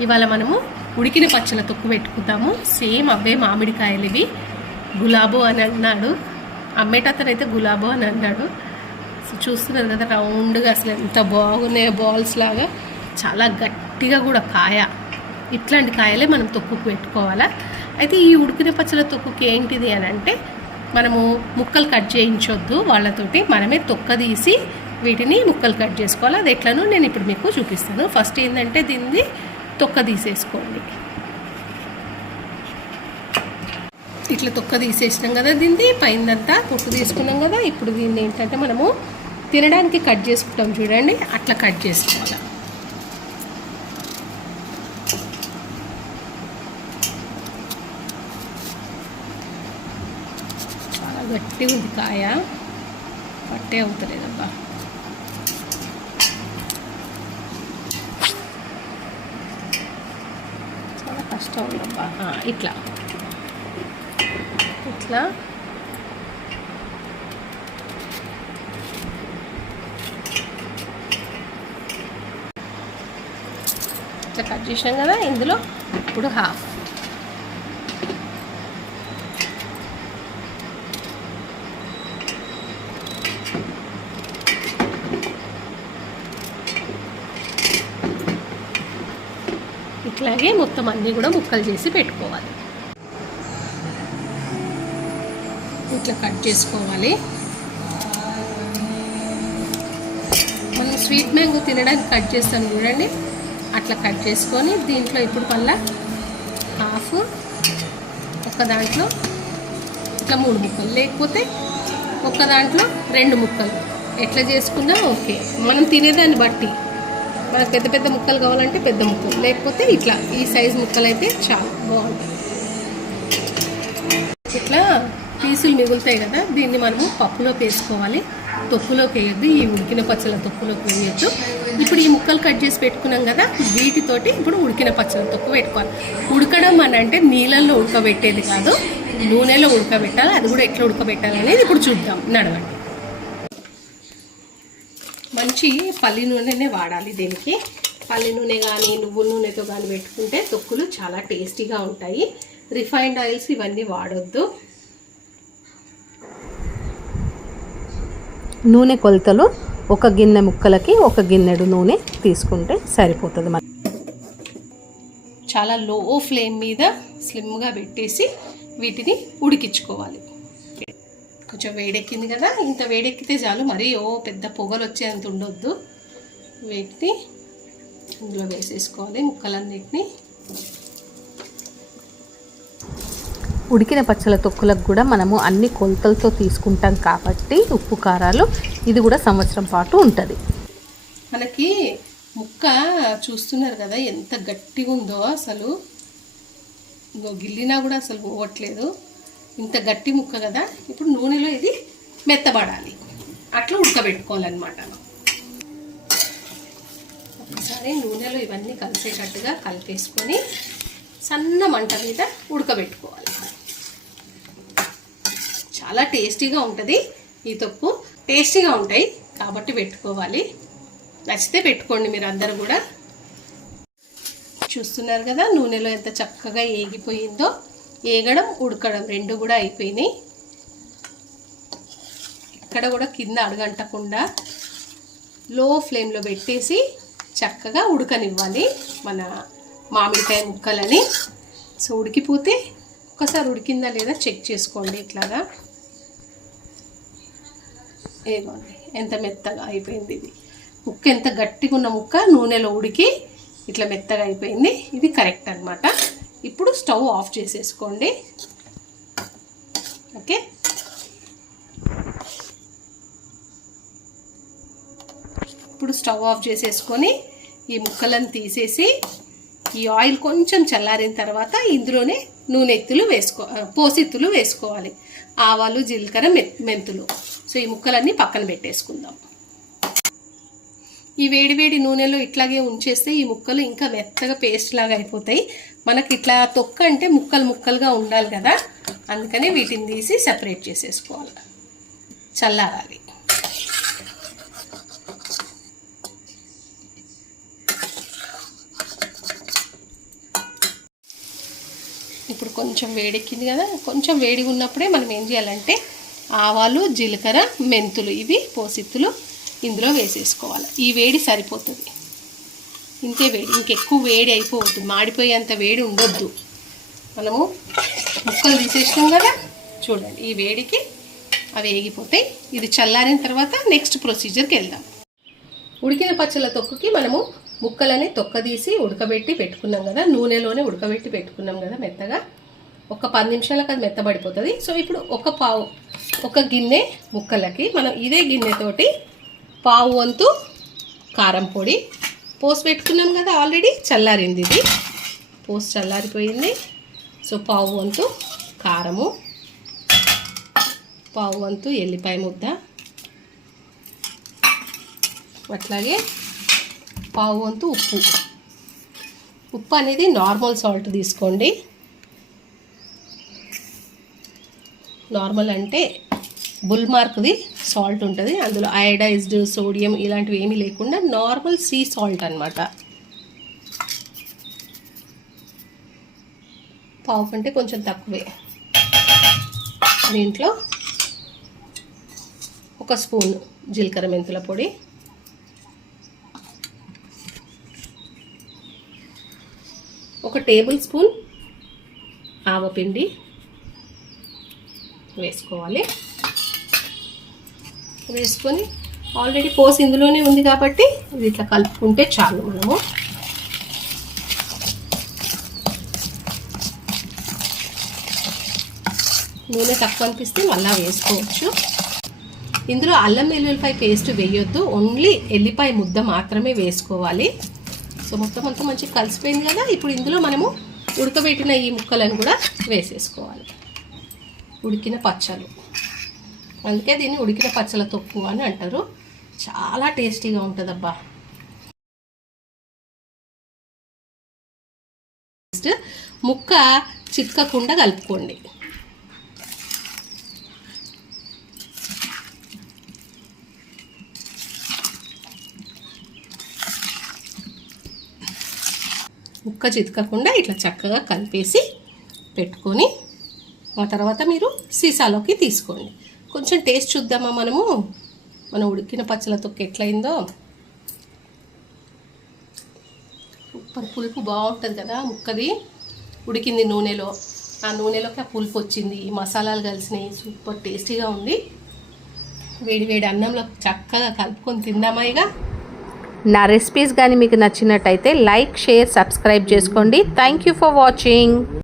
ఇవాళ మనము ఉడికిన పచ్చల తొక్కు పెట్టుకుందాము. సేమ్ అవే మామిడికాయలు ఇవి. గులాబో అని అన్నాడు. అమ్మేటతను అయితే గులాబో అని అన్నాడు. సో చూస్తున్నారు కదా రౌండ్గా అసలు ఎంత బాగున్నాయో బాల్స్ లాగా. చాలా గట్టిగా కూడా కాయ. ఇట్లాంటి కాయలే మనం తొక్కుకు పెట్టుకోవాలా? అయితే ఈ ఉడికిన పచ్చల తొక్కుకి ఏంటిది అని అంటే మనము ముక్కలు కట్ చేయించొద్దు వాళ్ళతోటి. మనమే తొక్క తీసి వీటిని ముక్కలు కట్ చేసుకోవాలి. అది ఎట్లనో నేను ఇప్పుడు మీకు చూపిస్తాను. ఫస్ట్ ఏంటంటే దీన్ని తొక్క తీసేసుకోండి. ఇట్లా తొక్క తీసేసినాం కదా దీన్ని పైందంతా పొట్టు తీసుకున్నాం కదా ఇప్పుడు దీన్ని ఏంటంటే మనము తినడానికి కట్ చేసుకుంటాం చూడండి అట్లా కట్ చేసుకోవాలి. చాలా గట్టిగా ఉంది కాయ. పట్టే అవుతలేదబ్బా. స్టవ్లో ఇట్లా. ఇట్లా. ఇట్లా కట్ చేసినాం కదా ఇందులో. ఇప్పుడు హాఫ్. ఇట్లాగే మొత్తం అన్నీ కూడా ముక్కలు చేసి పెట్టుకోవాలి. ఇట్లా కట్ చేసుకోవాలి. మనం స్వీట్ మ్యాంగో తినడానికి కట్ చేస్తాం చూడండి. అట్లా కట్ చేసుకొని దీంట్లో ఇప్పుడు మళ్ళా హాఫ్ ఒక దాంట్లో ఇట్లా మూడు ముక్కలు లేకపోతే ఒక దాంట్లో రెండు ముక్కలు. ఎట్లా చేసుకున్నా ఓకే. మనం తినేదాన్ని బట్టి మనకు పెద్ద పెద్ద ముక్కలు కావాలంటే పెద్ద ముక్కలు. లేకపోతే ఇట్లా ఈ సైజ్ ముక్కలు అయితే చాలా బాగుంటుంది ఇట్లా పీసులు మిగులుతాయి కదా దీన్ని మనము పప్పులోకి వేసుకోవాలి. తొక్కులోకి వేయద్దు ఈ ఉడికిన పచ్చల తొక్కులోకి వేయద్దు. ఇప్పుడు ఈ ముక్కలు కట్ చేసి పెట్టుకున్నాం కదా వీటితోటి ఇప్పుడు ఉడికిన పచ్చల తొక్కు పెట్టుకోవాలి. ఉడకడం అని అంటే నీళ్ళల్లో ఉడకబెట్టేది కాదు నూనెలో ఉడకబెట్టాలి అది కూడా ఎట్లా ఉడకబెట్టాలి అనేది ఇప్పుడు చూద్దాం నడవండి. మంచి పల్లి నూనెనే వాడాలి దీనికి. పల్లి నూనె కానీ నువ్వుల నూనెతో కానీ పెట్టుకుంటే తొక్కులు చాలా టేస్టీగా ఉంటాయి. రిఫైన్డ్ ఆయిల్స్ ఇవన్నీ వాడొద్దు. నూనె కొలతలు ఒక గిన్నె ముక్కలకి ఒక గిన్నెడు నూనె తీసుకుంటే సరిపోతుంది మన చాలా లో ఫ్లేమ్ మీద స్లిమ్గా పెట్టేసి వీటిని ఉడికించుకోవాలి. కొంచెం వేడెక్కింది కదా ఇంత వేడెక్కితే చాలు. మరీ ఓ పెద్ద పొగలు వచ్చేంత ఉండొద్దు. వీటిని ఇందులో వేసేసుకోవాలి ముక్కలన్నిటిని. ఉడికిన పచ్చల తొక్కులకు కూడా మనము అన్ని కొలతలతో తీసుకుంటాం కాబట్టి ఉప్పు కారాలు ఇది కూడా సంవత్సరం పాటు ఉంటుంది. మనకి ముక్క చూస్తున్నారు కదా ఎంత గట్టిగా ఉందో అసలు గిల్లినా కూడా అసలు పోవట్లేదు. ఇంత గట్టి ముక్క కదా ఇప్పుడు నూనెలో ఇది మెత్తబడాలి. అట్లా ఉడకబెట్టుకోవాలన్నమాట. ఒకసారి నూనెలో ఇవన్నీ కలిసేటట్టుగా కలిపేసుకొని సన్న మంట మీద ఉడకబెట్టుకోవాలి. చాలా టేస్టీగా ఉంటుంది ఈ తొప్పు టేస్టీగా ఉంటాయి కాబట్టి పెట్టుకోవాలి. నచ్చితే పెట్టుకోండి మీరు అందరూ కూడా. చూస్తున్నారు కదా నూనెలో ఎంత చక్కగా ఏగిపోయిందో. ఏగడం ఉడకడం రెండు కూడా అయిపోయినాయి. ఇక్కడ కూడా కింద అడగంటకుండా లో ఫ్లేమ్లో పెట్టేసి చక్కగా ఉడకనివ్వాలి మన మామిడికాయ ముక్కలని. సో ఉడికిపోతే ఒకసారి ఉడికిందా లేదా చెక్ చేసుకోండి ఇట్లాగా. ఏమండి ఎంత మెత్తగా అయిపోయింది ఇది. ముక్క ఎంత గట్టిగా ఉన్న ముక్క నూనెలో ఉడికి ఇట్లా మెత్తగా అయిపోయింది. ఇది కరెక్ట్ అనమాట ఇప్పుడు స్టవ్ ఆఫ్ చేసేసుకోండి. ఓకే? ఇప్పుడు స్టవ్ ఆఫ్ చేసేసుకొని ఈ ముక్కలను తీసేసి ఈ ఆయిల్ కొంచెం చల్లారిన తర్వాత ఇందులోనే నూనె ఎత్తులు వేసుకో పోసెత్తులు వేసుకోవాలి. ఆవాలు జీలకర్ర మెంతులు. సో ఈ ముక్కలన్నీ పక్కన పెట్టేసుకుందాం. ఈ వేడి వేడి నూనెలో ఇట్లాగే ఉంచేస్తే ఈ ముక్కలు ఇంకా మెత్తగా పేస్ట్ లాగా అయిపోతాయి. మనకి ఇట్లా తొక్క అంటే ముక్కలు ముక్కలుగా ఉండాలి కదా. అందుకని వీటిని తీసి సపరేట్ చేసేసుకోవాలి. చల్లారాలి. ఇప్పుడు కొంచెం వేడెక్కింది కదా. కొంచెం వేడిగా ఉన్నప్పుడే మనం ఏం చేయాలంటే ఆవాలు జీలకర్ర మెంతులు ఇవి పోసిత్తులు ఇందులో వేసేసుకోవాలి. ఈ వేడి సరిపోతుంది. ఇంతే వేడి ఇంకెక్కువ వేడి అయిపోవద్దు. మాడిపోయేంత వేడి ఉండొద్దు. మనము ముక్కలు తీసేసినాం కదా చూడండి. ఈ వేడికి అవి వేగిపోతాయి ఇది చల్లారిన తర్వాత నెక్స్ట్ ప్రొసీజర్కి వెళ్దాం. ఉడికిన పచ్చల తొక్కుకి మనము ముక్కలని తొక్కదీసి ఉడకబెట్టి పెట్టుకున్నాం కదా నూనెలోనే ఉడకబెట్టి పెట్టుకున్నాం కదా మెత్తగా. ఒక పది నిమిషాలకు అది మెత్తబడిపోతుంది. సో ఇప్పుడు ఒక పావు ఒక గిన్నె ముక్కలకి. మనం ఇదే గిన్నెతోటి పావు వంతు కారం పొడి పోసి పెట్టుకున్నాం కదా ఆల్రెడీ చల్లారింది ఇది. పోసి చల్లారిపోయింది. సో పావు వంతు కారము పావు వంతు ఎల్లిపాయ ముద్ద. అట్లాగే పావు వంతు ఉప్పు. ఉప్పు అనేది నార్మల్ సాల్ట్ తీసుకోండి. నార్మల్ అంటే బుల్ మార్క్ది సాల్ట్ ఉంటుంది. అందులో అయోడైజ్డ్ సోడియం ఇలాంటివి ఏమీ లేకుండా నార్మల్ సీ సాల్ట్ అనమాట పావు కంటే కొంచెం తక్కువే. దీంట్లో ఒక స్పూన్ జీలకర్ర మెంతుల పొడి. ఒక టేబుల్ స్పూన్ ఆవపిండి వేసుకోవాలి. వేసుకొని ఆల్రెడీ పోసి ఇందులోనే ఉంది కాబట్టి ఇది ఇట్లా కలుపుకుంటే చాలు మనము. నూనె తక్కువ అనిపిస్తే మళ్ళీ వేసుకోవచ్చు. ఇందులో అల్లం వెల్లుల్లిపాయ పేస్ట్ వేయొద్దు. ఓన్లీ ఎల్లిపాయ ముద్ద మాత్రమే వేసుకోవాలి. సో మొత్తం అంతా మంచిగా కలిసిపోయింది కదా? ఇప్పుడు ఇందులో మనము ఉడకబెట్టిన ఈ ముక్కలను కూడా వేసేసుకోవాలి. ఉడికిన పచ్చలు అందుకే దీన్ని ఉడికిన పచ్చల తొక్కు అని అంటారు. చాలా టేస్టీగా ఉంటుందబ్బా. నెక్స్ట్ ముక్క చిక్కకుండా కలుపుకోండి. ముక్క చితకకుండా ఇట్లా చక్కగా కలిపేసి పెట్టుకొని ఆ తర్వాత మీరు సీసాలోకి తీసుకోండి. కొంచెం టేస్ట్ చూద్దామా మనము? మనం ఉడికిన పచ్చల తొక్క ఎట్లయిందో? సూపర్ పులుపు బాగుంటుంది కదా ముక్కది. ఉడికింది నూనెలో. ఆ నూనెలోకి ఆ పులుపు వచ్చింది. ఈ మసాలాలు కలిసినాయి. సూపర్ టేస్టీగా ఉంది. వేడి వేడి అన్నంలో చక్కగా కలుపుకొని తిందామా ఇక? నా రెసిపీస్ కానీ మీకు నచ్చినట్టయితే లైక్ షేర్ సబ్స్క్రైబ్ చేసుకోండి. Thank you for watching